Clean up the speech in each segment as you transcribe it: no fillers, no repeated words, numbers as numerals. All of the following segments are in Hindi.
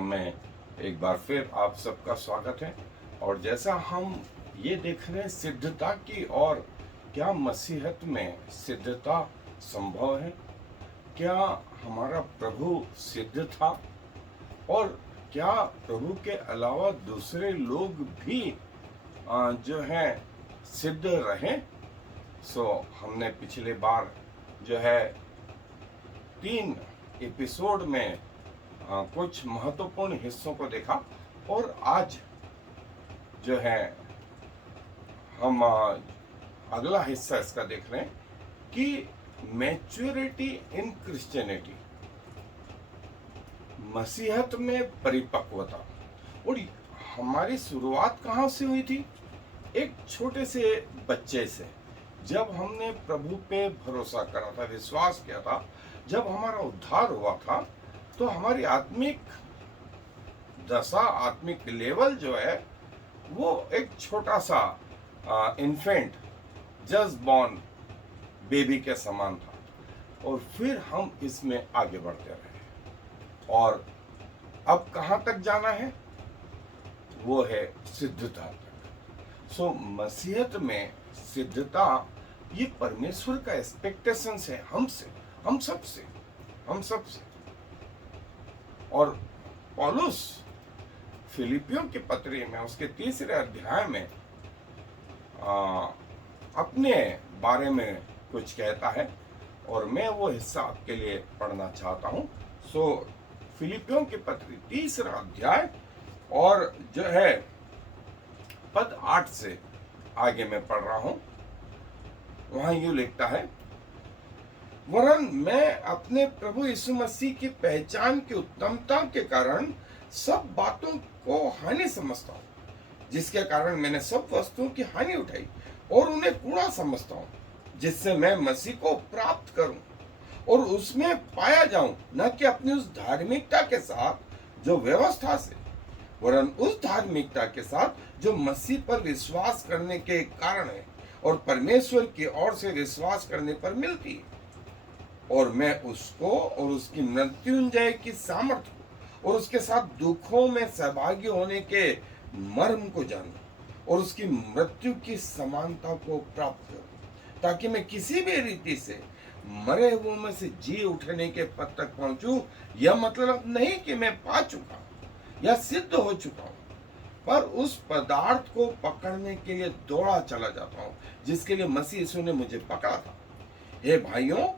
में एक बार फिर आप सबका स्वागत है। और जैसा हम ये देख रहे हैं सिद्धता की और, क्या मसीहत में सिद्धता संभव है? क्या हमारा प्रभु सिद्ध था? और क्या प्रभु के अलावा दूसरे लोग भी जो है सिद्ध रहे? हमने पिछले बार जो है 3 एपिसोड में कुछ महत्वपूर्ण हिस्सों को देखा, और आज जो है हम अगला हिस्सा इसका देख रहे हैं कि मैच्योरिटी इन क्रिश्चियनिटी, मसीहत में परिपक्वता। और हमारी शुरुआत कहाँ से हुई थी? एक छोटे से बच्चे से। जब हमने प्रभु पे भरोसा करा था, विश्वास किया था, जब हमारा उद्धार हुआ था, तो हमारी आत्मिक दशा, आत्मिक लेवल जो है वो एक छोटा सा इन्फेंट, जस्ट बॉर्न बेबी के समान था। और फिर हम इसमें आगे बढ़ते रहे, और अब कहाँ तक जाना है? वो है सिद्धता तक। मसीहत में सिद्धता ये परमेश्वर का एक्सपेक्टेशंस है हमसे, हम सबसे। और पौलुस फिलिपियों के पत्री में उसके 3 अध्याय में अपने बारे में कुछ कहता है, और मैं वो हिस्सा आपके लिए पढ़ना चाहता हूँ। फिलिपियों के पत्री 3 अध्याय और जो है पद 8 से आगे मैं पढ़ रहा हूँ। वहां यूं लिखता है, वरन मैं अपने प्रभु यीशु मसीह की पहचान की उत्तमता के कारण सब बातों को हानि समझता हूँ, जिसके कारण मैंने सब वस्तुओं की हानि उठाई और उन्हें कूड़ा समझता हूँ, जिससे मैं मसीह को प्राप्त करूं और उसमें पाया जाऊं, न कि अपनी उस धार्मिकता के साथ जो व्यवस्था से, वरन उस धार्मिकता के साथ जो मसीह पर विश्वास करने के कारण है और परमेश्वर की ओर से विश्वास करने पर मिलती है। और मैं उसको और उसकी मृत्युंजय की सामर्थ्य को और उसके साथ दुखों में सहभागी होने के मर्म को जानूं और उसकी मृत्यु की समानता को प्राप्त करूं, ताकि मैं किसी भी रीति से मरे हुओं में से जी उठने के पद तक पहुंचूं। यह मतलब नहीं कि मैं पा चुका या सिद्ध हो चुका हूं, पर उस पदार्थ को पकड़ने के लिए दौड़ा चला जाता हूं जिसके लिए मसीह यीशु ने मुझे पकड़ा था। हे भाइयों,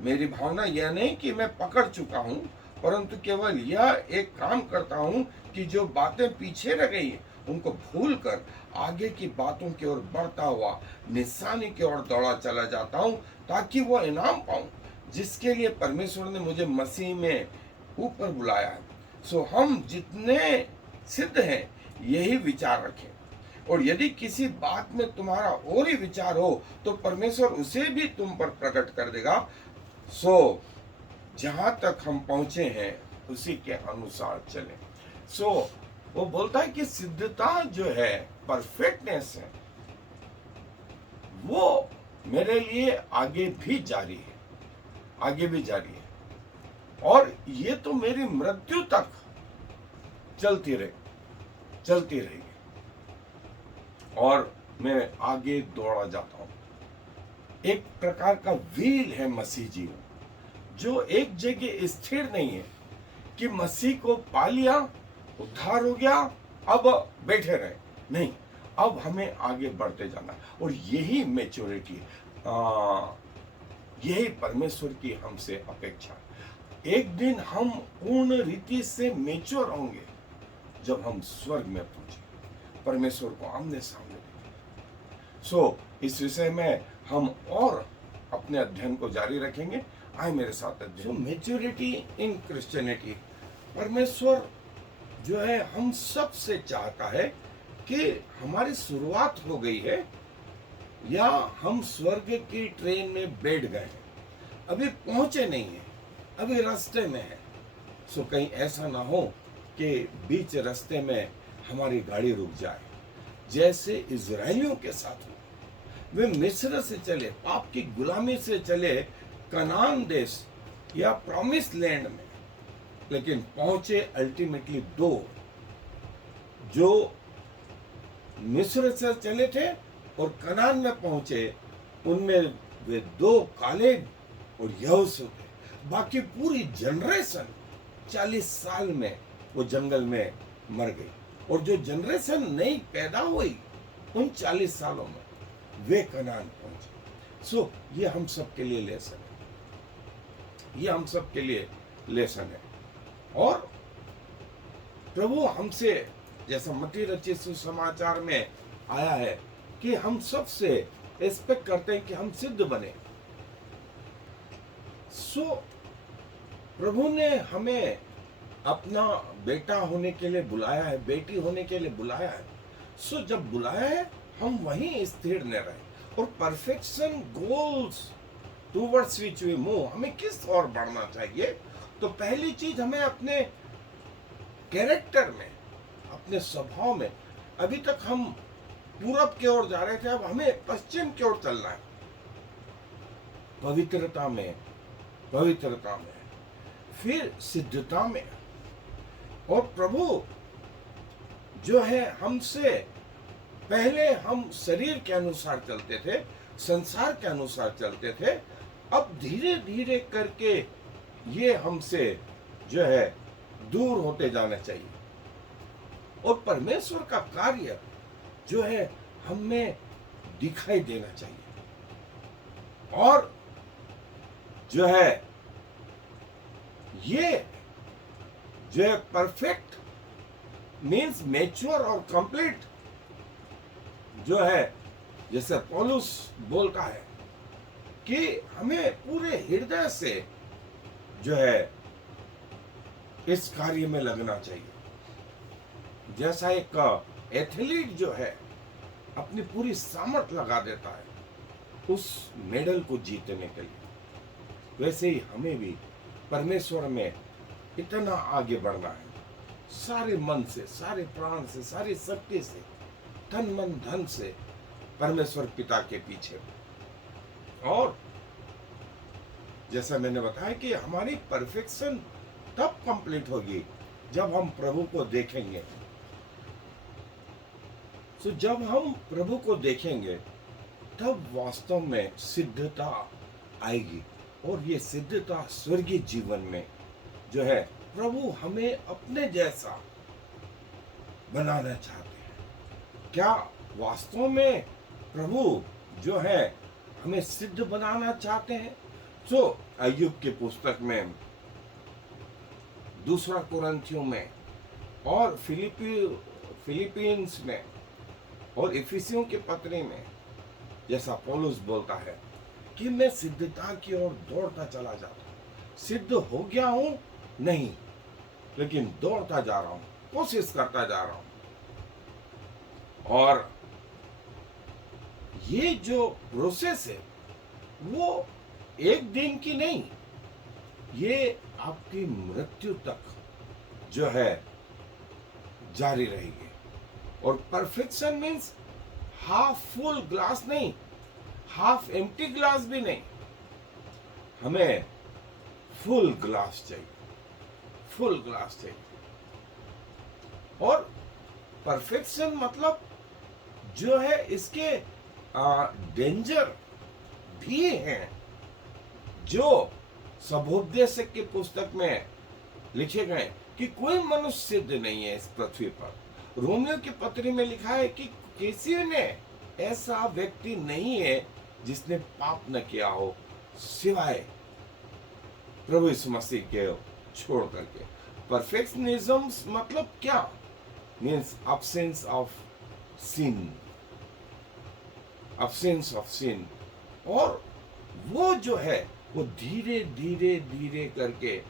मेरी भावना यह नहीं कि मैं पकड़ चुका हूं, परंतु केवल यह एक काम करता हूं कि जो बातें पीछे रह गई हैं उनको भूलकर आगे की बातों की ओर बढ़ता हुआ निशानी की ओर दौड़ा चला जाता हूं, ताकि वो इनाम पाऊं जिसके लिए परमेश्वर ने मुझे मसीह में ऊपर बुलाया है। हम जितने सिद्ध हैं यही विचार रखें, और यदि किसी बात में तुम्हारा और ही विचार हो तो परमेश्वर उसे भी तुम पर प्रकट कर देगा। जहां तक हम पहुंचे हैं उसी के अनुसार चलें। वो बोलता है कि सिद्धता जो है, परफेक्टनेस है, वो मेरे लिए आगे भी जारी है, और ये तो मेरी मृत्यु तक चलती रहेगी, और मैं आगे दौड़ा जाता हूं। एक प्रकार का व्हील है मसीह जीवन, जो एक जगह स्थिर नहीं है कि मसीह को पा लिया, उद्धार हो गया, अब बैठे रहे। नहीं, अब हमें आगे बढ़ते जाना है, और यही मैच्योरिटी है, यही परमेश्वर की हमसे अपेक्षा। एक दिन हम पूर्ण रीति से मैच्योर होंगे जब हम स्वर्ग में पहुंचे, परमेश्वर को आमने सामने देखेंगे। इस विषय में हम और अपने अध्ययन को जारी रखेंगे। आए मेरे साथ अध्ययन। मैच्योरिटी इन क्रिश्चियनिटी, परमेश्वर जो है हम सब से चाहता है कि हमारी शुरुआत हो गई है या हम स्वर्ग की ट्रेन में बैठ गए हैं, अभी पहुंचे नहीं है, अभी रास्ते में है। कहीं ऐसा ना हो कि बीच रास्ते में हमारी गाड़ी रुक जाए, जैसे इजराइलियों के साथ हुआ। वे मिस्र से चले, पाप की गुलामी से चले कनान देश या प्रॉमिस लैंड में, लेकिन पहुंचे अल्टीमेटली दो, जो मिस्र से चले थे और कनान में पहुंचे, उनमें वे दो, कालेब और यहोशू थे। बाकी पूरी जनरेशन 40 साल में वो जंगल में मर गई, और जो जनरेशन नई पैदा हुई उन 40 सालों में वे कनान पहुंचे। सो ये हम सब के लिए लेसन है, ये हम सब के लिए लेसन है। और प्रभु हमसे, जैसा मत्ती रचित सुसमाचार में आया है, कि हम सब से एक्सपेक्ट करते हैं कि हम सिद्ध बने। सो प्रभु ने हमें अपना बेटा होने के लिए बुलाया है, बेटी होने के लिए बुलाया है। सो जब बुलाया है, हम वहीं स्थिर न रहे, और perfection goals towards which we move, हमें किस ओर बढ़ना चाहिए। तो पहली चीज, हमें अपने कैरेक्टर में, अपने स्वभाव में, अभी तक हम पूरब की ओर जा रहे थे, अब हमें पश्चिम की ओर चलना है। पवित्रता में, पवित्रता में, फिर सिद्धता में। और प्रभु जो है, हमसे पहले हम शरीर के अनुसार चलते थे, संसार के अनुसार चलते थे, अब धीरे धीरे करके ये हमसे जो है दूर होते जाना चाहिए। और परमेश्वर का कार्य जो है हमें दिखाई देना चाहिए। और जो है ये जो है परफेक्ट मीन्स मैच्योर और कंप्लीट, जो है जैसे पौलुस बोलता है कि हमें पूरे हृदय से जो है इस कार्य में लगना चाहिए। जैसा एक एथलीट जो है अपनी पूरी सामर्थ्य लगा देता है उस मेडल को जीतने के लिए, वैसे ही हमें भी परमेश्वर में इतना आगे बढ़ना है, सारे मन से, सारे प्राण से, सारी शक्ति से, तन मन धन से परमेश्वर पिता के पीछे। और जैसा मैंने बताया कि हमारी परफेक्शन तब कंप्लीट होगी जब हम प्रभु को देखेंगे। तो जब हम प्रभु को देखेंगे तब वास्तव में सिद्धता आएगी, और ये सिद्धता स्वर्गीय जीवन में जो है प्रभु हमें अपने जैसा बनाना चाहते हैं। क्या वास्तव में प्रभु जो है हमें सिद्ध बनाना चाहते हैं? तो अय्यूब की पुस्तक में, दूसरा कुरिन्थियों में, और फिलिपींस में, और इफिसियों के पत्री में, जैसा पौलुस बोलता है कि मैं सिद्धता की ओर दौड़ता चला जाता हूं। सिद्ध हो गया हूं नहीं, लेकिन दौड़ता जा रहा हूं, कोशिश करता जा रहा हूं। और ये जो प्रोसेस है वो एक दिन की नहीं, ये आपकी मृत्यु तक जो है जारी रहेगी। और perfection means half full glass नहीं, हाफ एम्प्टी ग्लास भी नहीं, हमें फुल ग्लास चाहिए, फुल ग्लास चाहिए। और परफेक्शन मतलब जो है इसके डेंजर भी हैं, जो सबोपदेशक की पुस्तक में लिखे गए कि कोई मनुष्य सिद्ध नहीं है इस पृथ्वी पर। रोमियो की पत्री में लिखा है कि किसी ने ऐसा व्यक्ति नहीं है जिसने पाप न किया हो सिवाय प्रभु यीशु मसीह के छोड़ करके। परफेक्शनिज्म मतलब क्या? Means absence of sin, absence of sin। और वो जो है वो धीरे धीरे धीरे करके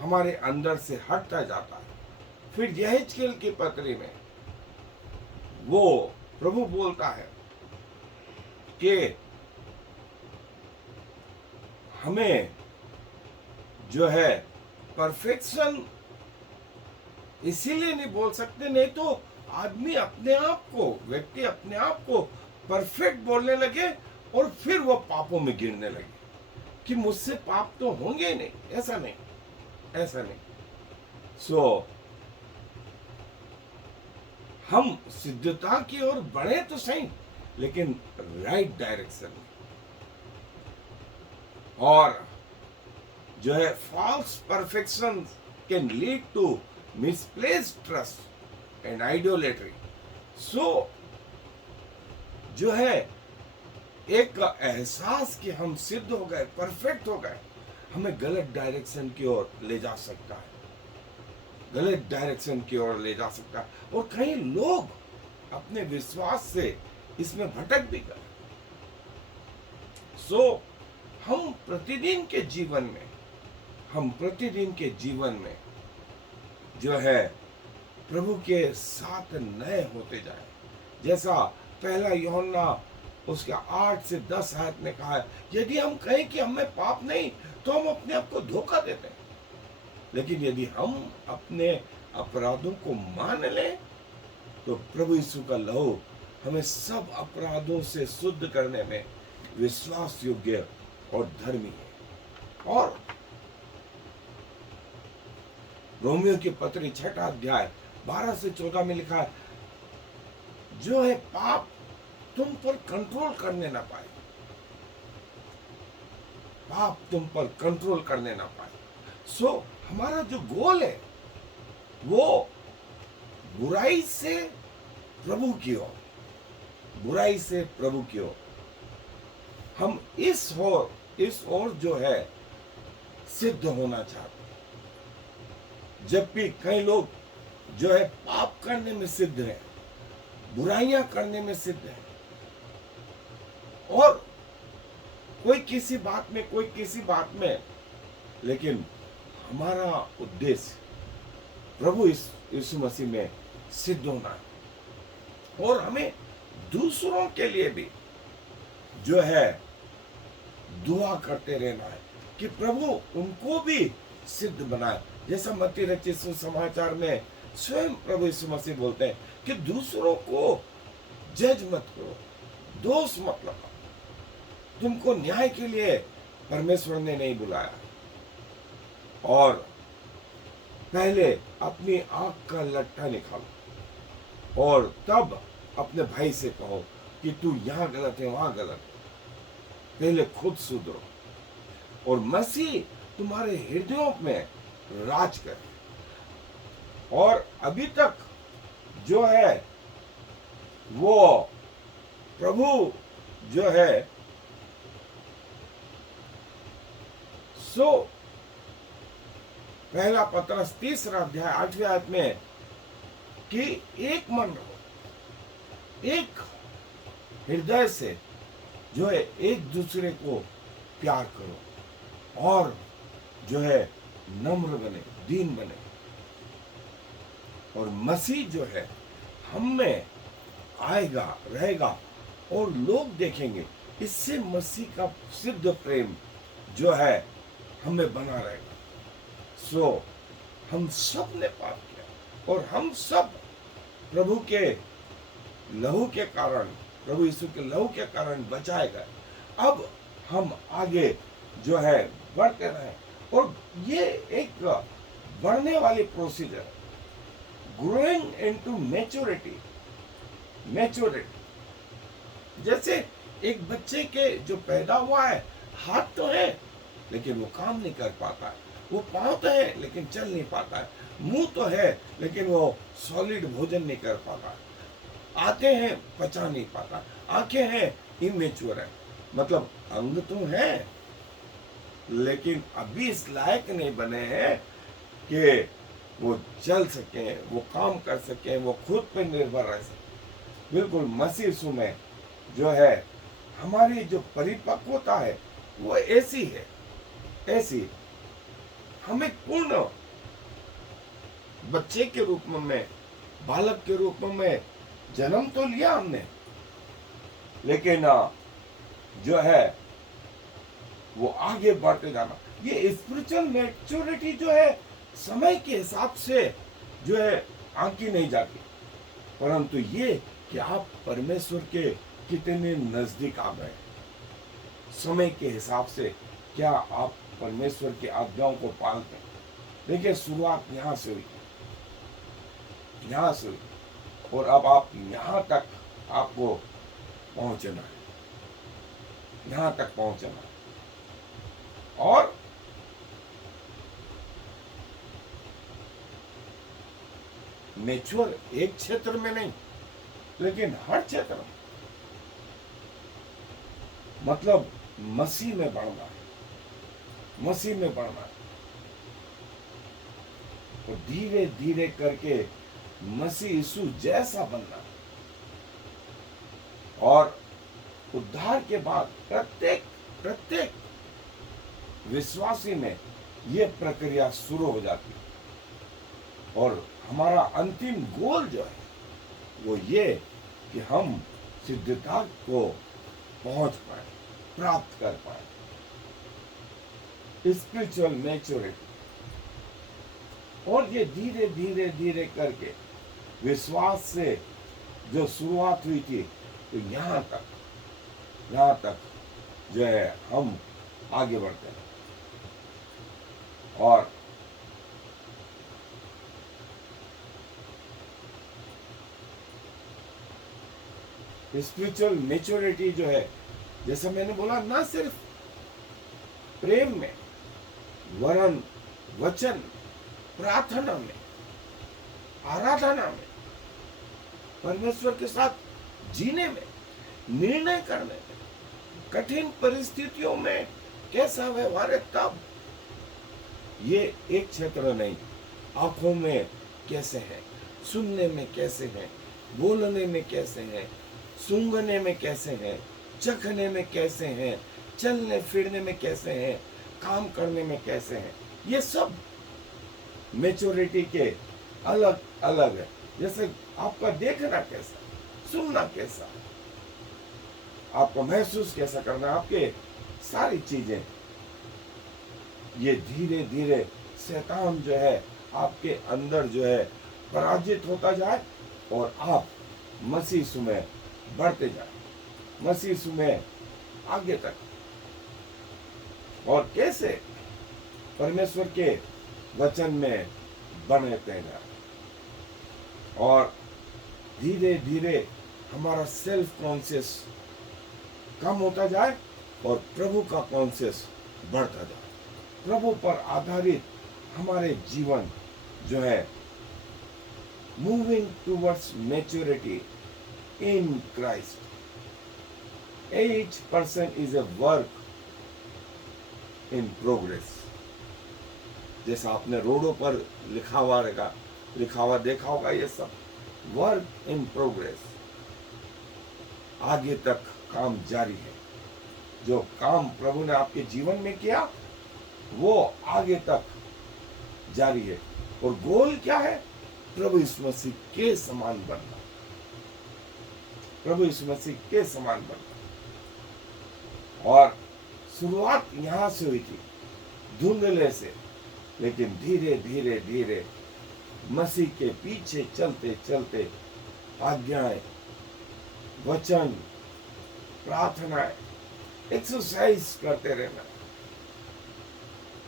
हमारे अंदर से हटता जाता है। फिर यहेजकेल की पत्री में वो प्रभु बोलता है कि हमें जो है परफेक्शन इसीलिए नहीं बोल सकते, नहीं तो आदमी अपने आप को, व्यक्ति अपने आप को परफेक्ट बोलने लगे और फिर वो पापों में गिरने लगे कि मुझसे पाप तो होंगे नहीं। ऐसा नहीं, ऐसा नहीं। सो हम सिद्धता की ओर बढ़े तो सही, लेकिन राइट डायरेक्शन में। और जो है false perfection can lead to misplaced trust and idolatry. So जो है एक एहसास कि हम सिद्ध हो गए, परफेक्ट हो गए, हमें गलत डायरेक्शन की ओर ले जा सकता है, गलत डायरेक्शन की ओर ले जा सकता है। और कई लोग अपने विश्वास से इसमें भटक भी गए। सो हम प्रतिदिन के जीवन में जो है प्रभु के साथ नए होते जाए। जैसा पहला यूहन्ना उसका 8 से 10 आयत में कहा है, यदि हम कहें कि हमें पाप नहीं तो हम अपने आप को धोखा देते हैं, लेकिन यदि हम अपने अपराधों को मान लें तो प्रभु यीशु का लहू हमें सब अपराधों से शुद्ध करने में विश्वास योग्य और धर्मी है। और रोमियो की पत्री 6 अध्याय 12 से 14 में लिखा है, जो है पाप तुम पर कंट्रोल करने ना पाए, पाप तुम पर कंट्रोल करने ना पाए। सो हमारा जो गोल है वो बुराई से प्रभु की ओर, बुराई से प्रभु की ओर। हम इस ओर जो है सिद्ध होना चाहते हैं, जबकि कई लोग जो है पाप करने में सिद्ध हैं, बुराइयां करने में सिद्ध हैं, और कोई किसी बात में, कोई किसी बात में। लेकिन हमारा उद्देश्य प्रभु यीशु मसीह में सिद्ध होना है। और हमें दूसरों के लिए भी जो है दुआ करते रहना है कि प्रभु उनको भी सिद्ध बनाए। जैसा मत्ती रचित सुसमाचार में स्वयं प्रभु यीशु मसीह बोलते हैं कि दूसरों को जज मत करो, दोष मत लगाओ, तुमको न्याय के लिए परमेश्वर ने नहीं बुलाया। और पहले अपनी आंख का लट्ठा निकालो और तब अपने भाई से कहो कि तू यहां गलत है, वहां गलत है। पहले खुद सुधरो और मसीह तुम्हारे हृदयों में राज करे। और अभी तक जो है वो प्रभु जो है सो पहला पत्रस 3 अध्याय 8 आयत में कि एक मन रहो, एक हृदय से जो है एक दूसरे को प्यार करो और जो है नम्र बने, दीन बने। और मसीह जो है हम में आएगा, रहेगा और लोग देखेंगे। इससे मसीह का सिद्ध प्रेम जो है हमें बना रहेगा। सो हम सब ने पाप किया और हम सब प्रभु के लहू के कारण, प्रभु यीशु के लहू के कारण बचाए गए। अब हम आगे जो है बढ़ते रहे। और ये एक बढ़ने वाली प्रोसीजर है, ग्रोइंग इनटू मैच्योरिटी। जैसे एक बच्चे के जो पैदा हुआ है, हाथ तो है लेकिन वो काम नहीं कर पाता है, वो पाँव तो है लेकिन चल नहीं पाता है, मुंह तो है लेकिन वो सॉलिड भोजन नहीं कर पाता है, आते हैं पचा नहीं पाता, आंखें हैं इमेच्योर है, मतलब अंग तो है लेकिन अभी इस लायक नहीं बने हैं कि वो चल सके, वो काम कर सके, वो खुद पे निर्भर रह सके। बिल्कुल मसीह यीशु में जो है हमारी जो परिपक्वता है वो ऐसी है, ऐसी हम एक पूर्ण बच्चे के रूप में, बालक के रूप में जन्म तो लिया हमने, लेकिन जो है वो आगे बढ़ते जाना। ये स्पिरिचुअल मैच्योरिटी जो है समय के हिसाब से जो है आंकी नहीं जाती, परंतु ये कि आप परमेश्वर के कितने नजदीक आ गए। समय के हिसाब से क्या आप परमेश्वर की आज्ञाओं को पालते हैं, देखिए शुरुआत यहाँ से हुई, यहाँ से हुई, और अब आप यहाँ तक आपको पहुंचना है, यहाँ तक पहुंचना है। और मैच्योर एक क्षेत्र में नहीं, लेकिन हर क्षेत्र में, मतलब मसीह में बढ़ना है, मसीह में बढ़ना है। तो धीरे धीरे करके मसीह यीशु जैसा बनना है। और उद्धार के बाद प्रत्येक प्रत्येक विश्वासी में यह प्रक्रिया शुरू हो जाती है। और हमारा अंतिम गोल जो है वो ये कि हम सिद्धता को पहुंच पाए, प्राप्त कर पाए, स्पिरिचुअल मैच्योरिटी। और ये धीरे धीरे धीरे करके विश्वास से जो शुरुआत हुई थी, तो यहाँ तक जो है हम आगे बढ़ते हैं। और स्पिरिचुअल मैच्योरिटी जो है, जैसा मैंने बोला, ना सिर्फ प्रेम में, वरन वचन, प्रार्थना में, आराधना में, परमेश्वर के साथ जीने में, निर्णय करने में, कठिन परिस्थितियों में कैसा व्यवहार है तब। ये एक क्षेत्र नहीं, आंखों में कैसे है, सुनने में कैसे है, बोलने में कैसे है, सूंघने में कैसे है, चखने में कैसे है, चलने फिरने में कैसे है, काम करने में कैसे है, ये सब मैच्योरिटी के अलग अलग है। जैसे आपका देखना कैसा, सुनना कैसा, आपको महसूस कैसा करना, आपके सारी चीजें, ये धीरे धीरे शैतान जो है आपके अंदर जो है पराजित होता जाए और आप मसीह यीशु में बढ़ते जाए, मसीह यीशु में आगे तक। और कैसे? परमेश्वर के वचन में बनते जाए और धीरे धीरे हमारा सेल्फ कॉन्शियस कम होता जाए और प्रभु का कॉन्शियस बढ़ता जाए। प्रभु पर आधारित हमारे जीवन जो है, moving towards maturity in Christ. Each person is a work in progress। जैसा आपने रोडों पर लिखा हुआ देखा होगा, ये सब वर्क इन प्रोग्रेस। आगे तक काम जारी है। जो काम प्रभु ने आपके जीवन में किया वो आगे तक जारी है। और गोल क्या है? प्रभु यीशु मसीह के समान बनना, प्रभु यीशु मसीह के समान बनना। और शुरुआत यहां से हुई थी, धुंधले से, लेकिन धीरे धीरे धीरे मसीह के पीछे चलते चलते आज्ञाएं, वचन, प्रार्थनाएं, एक्सरसाइज करते रहना,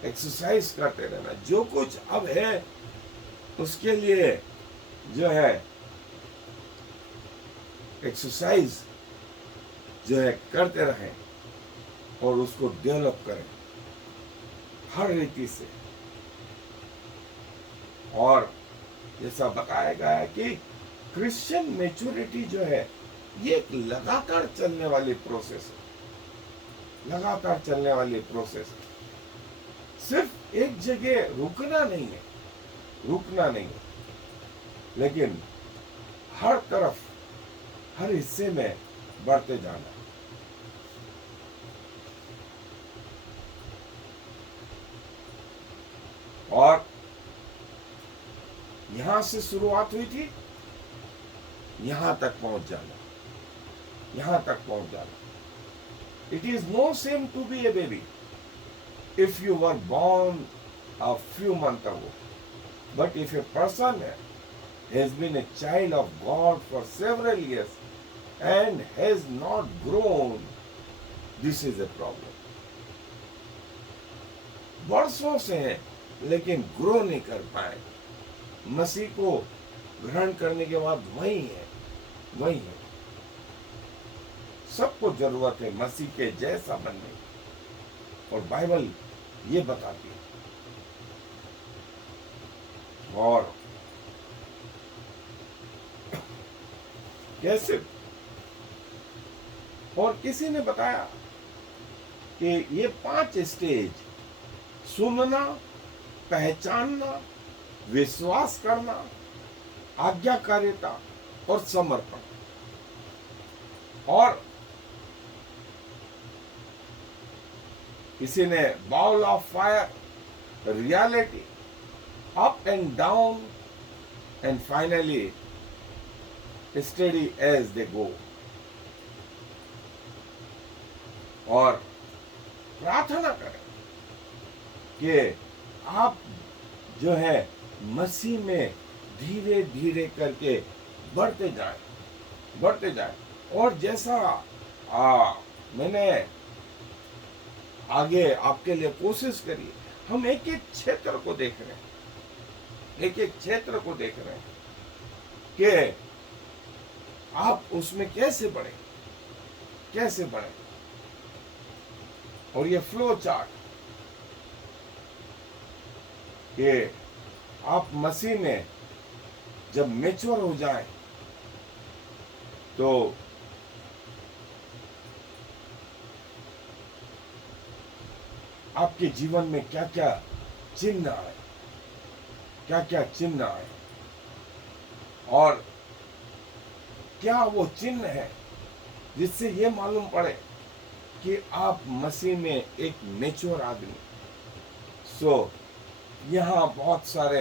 एक्सरसाइज करते रहना। जो कुछ अब है उसके लिए जो है एक्सरसाइज जो है करते रहें और उसको डेवलप करें हर रीति से। और जैसा बताया गया है कि क्रिश्चियन मैच्योरिटी जो है ये एक लगातार चलने वाली प्रोसेस है, लगातार चलने वाली प्रोसेस है। सिर्फ एक जगह रुकना नहीं है, रुकना नहीं है, लेकिन हर तरफ, हर हिस्से में बढ़ते जाना। और यहां से शुरुआत हुई थी, यहां तक पहुंच जाना, यहां तक पहुंच जाना। It is no shame to be a baby if you were born a few months ago, but if a person has been a child of God for several years and has not grown, this is a problem। वर्षों से हैं लेकिन ग्रो नहीं कर पाए। मसीह को ग्रहण करने के बाद वही है, वही है। सबको जरूरत है मसीह के जैसा बनने की, और बाइबल ये बताती है। और कैसे, और किसी ने बताया कि ये 5 स्टेज, सुनना, पहचानना, विश्वास करना, आज्ञाकारिता और समर्पण। और किसी ने ball of fire, reality, up and down, and finally steady as they go. और प्रार्थना करें कि आप जो है मसीह में धीरे धीरे करके बढ़ते जाएं, बढ़ते जाएं। और जैसा मैंने आगे आपके लिए कोशिश करी, हम एक एक क्षेत्र को देख रहे हैं, एक एक क्षेत्र को देख रहे हैं कि आप उसमें कैसे बढ़े, कैसे बढ़े। और ये फ्लो चार्ट कि आप मसीह में जब मैच्योर हो जाए तो आपके जीवन में क्या क्या चिन्ह आए, क्या क्या चिन्ह आए, और क्या वो चिन्ह है जिससे ये मालूम पड़े कि आप मसीह में एक मैच्योर आदमी। यहाँ बहुत सारे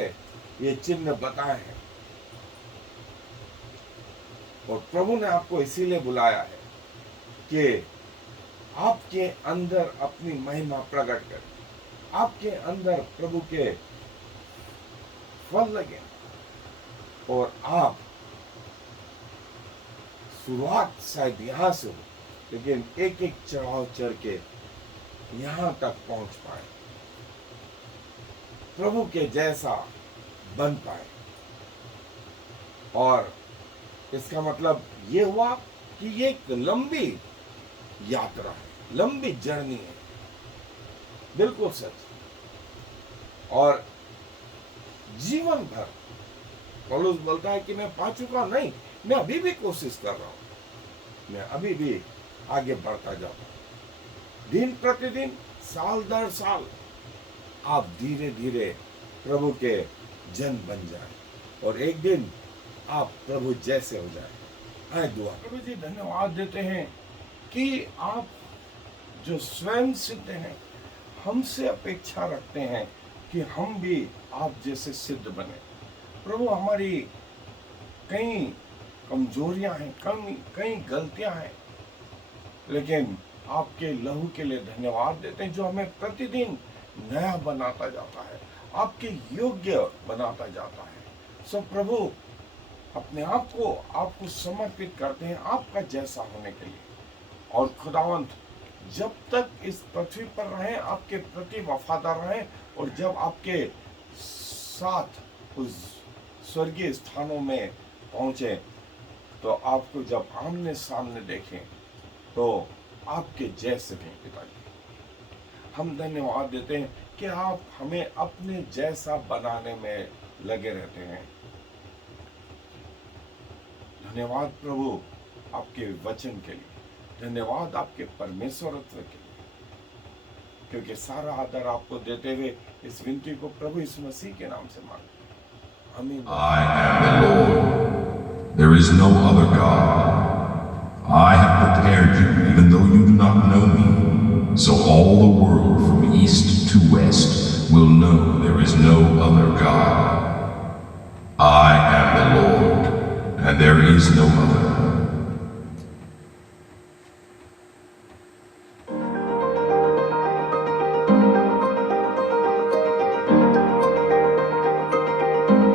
ये चिन्ह बताए हैं, और प्रभु ने आपको इसीलिए बुलाया है कि आपके अंदर अपनी महिमा प्रकट करें, आपके अंदर प्रभु के फल लगे, और आप शुरुआत शायद यहाँ से हो, लेकिन एक एक चढ़ाव चढ़ के यहाँ तक पहुंच पाए, प्रभु के जैसा बन पाए। और इसका मतलब ये हुआ कि ये एक लंबी यात्रा है, लंबी जर्नी है, बिल्कुल सच। और जीवन भर पौलुस बोलता है कि मैं पा चुका नहीं, मैं अभी भी कोशिश कर रहा हूं, मैं अभी भी आगे बढ़ता जाता हूं। दिन प्रतिदिन, साल दर साल आप धीरे धीरे प्रभु के जन बन जाएं, और एक दिन आप प्रभु जैसे हो जाएं। आए दुआ। प्रभु जी धन्यवाद देते हैं कि आप जो स्वयं सिद्ध हैं, हमसे अपेक्षा रखते हैं कि हम भी आप जैसे सिद्ध बने। प्रभु हमारी कई कमजोरियां हैं, कई गलतियां हैं, लेकिन आपके लहू के लिए धन्यवाद देते हैं जो हमें प्रतिदिन नया बनाता जाता है, आपके योग्य बनाता जाता है। सब प्रभु अपने आप को आपको समर्पित करते हैं आपका जैसा होने के लिए। और खुदावंत जब तक इस पृथ्वी पर रहें, आपके प्रति वफादार रहें, और जब आपके साथ उस स्वर्गीय स्थानों में पहुंचे तो आपको जब आमने सामने देखें तो आपके जैसे हैं पिताजी। हम धन्यवाद देते हैं कि आप हमें अपने जैसा बनाने में लगे रहते हैं। धन्यवाद प्रभु आपके वचन के लिए, धन्यवाद आपके परमेश्वरत्व के लिए, क्योंकि सारा आदर आपको देते हुए इस विनती को प्रभु यीशु मसीह के नाम से मांगते हैं। आमीन। I am the Lord. There is no other God. I have prepared you even though you do not know me, so all the world from east to west will know there is no other God. I am the Lord, and there is no other.